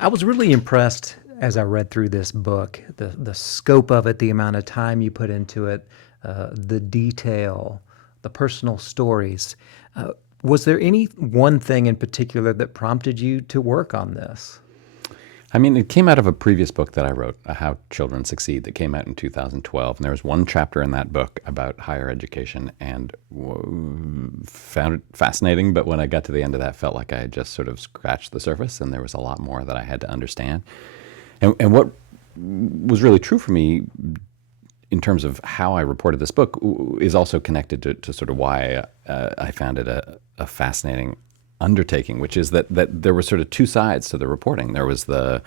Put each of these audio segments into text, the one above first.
I was really impressed as I read through this book, the scope of it, the amount of time you put into it, the detail, the personal stories. Was there any one thing in particular that prompted you to work on this? I mean, it came out of a previous book that I wrote, How Children Succeed, that came out in 2012. And there was one chapter in that book about higher education and found it fascinating. But when I got to the end of that, felt like I had just sort of scratched the surface and there was a lot more that I had to understand. And what was really true for me in terms of how I reported this book is also connected to sort of why I found it a fascinating undertaking, which is that there were sort of two sides to the reporting. There was the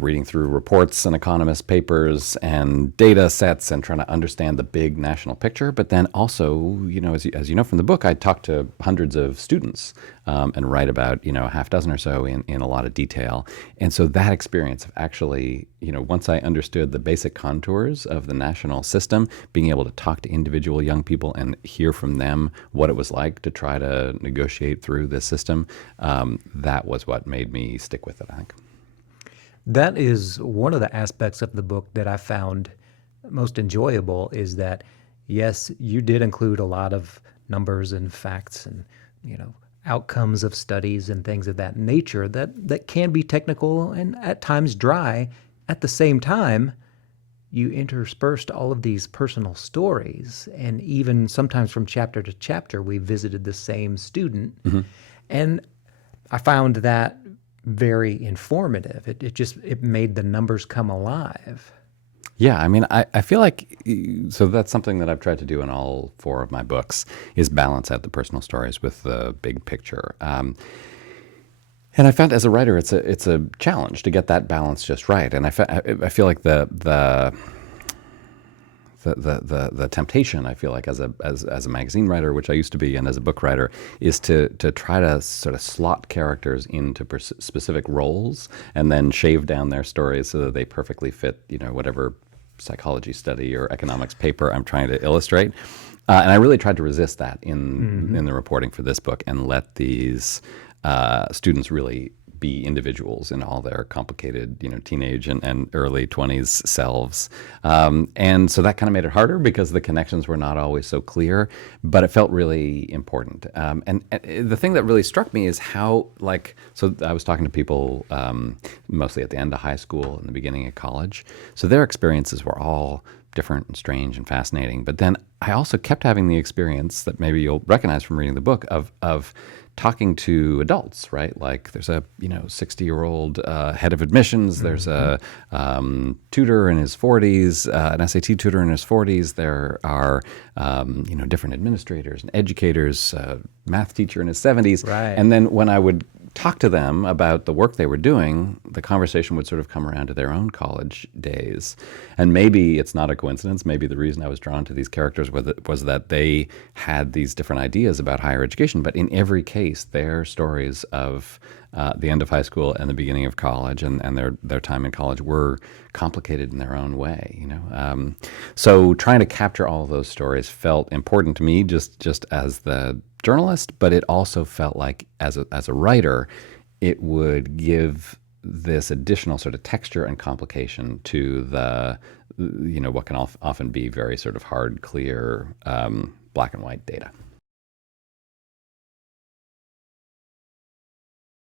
reading through reports and economist papers and data sets and trying to understand the big national picture. But then also, as you know from the book, I talked to hundreds of students and write about, a half dozen or so in a lot of detail. And so that experience of actually, once I understood the basic contours of the national system, being able to talk to individual young people and hear from them what it was like to try to negotiate through this system, that was what made me stick with it, I think. That is one of the aspects of the book that I found most enjoyable is that, yes, you did include a lot of numbers and facts and, outcomes of studies and things of that nature that can be technical and at times dry. At the same time, you interspersed all of these personal stories, and even sometimes from chapter to chapter, we visited the same student. Mm-hmm. And I found that very informative. It made the numbers come alive. Yeah, I mean, I feel like, so that's something that I've tried to do in all four of my books, is balance out the personal stories with the big picture. And I found as a writer, it's a challenge to get that balance just right. And I feel like the temptation, I feel like, as a magazine writer, which I used to be, and as a book writer, is to try to sort of slot characters into specific roles and then shave down their stories so that they perfectly fit, whatever psychology study or economics paper I'm trying to illustrate. And I really tried to resist that in the reporting for this book and let these students really be individuals in all their complicated, teenage and early 20s selves. And so that kind of made it harder because the connections were not always so clear, but it felt really important. And the thing that really struck me is how, so I was talking to people mostly at the end of high school and the beginning of college. So their experiences were all different and strange and fascinating. But then I also kept having the experience that maybe you'll recognize from reading the book of talking to adults, right? Like there's a 60-year-old head of admissions. There's a tutor in his 40s, an SAT tutor in his 40s. There are different administrators and educators, math teacher in his 70s. Right. And then when I would talk to them about the work they were doing, the conversation would sort of come around to their own college days. And maybe it's not a coincidence. Maybe the reason I was drawn to these characters was that they had these different ideas about higher education. But in every case, their stories of the end of high school and the beginning of college and their time in college were complicated in their own way. So trying to capture all of those stories felt important to me just as the journalist, but it also felt like as a writer, it would give this additional sort of texture and complication to what can often be very sort of hard, clear, black and white data.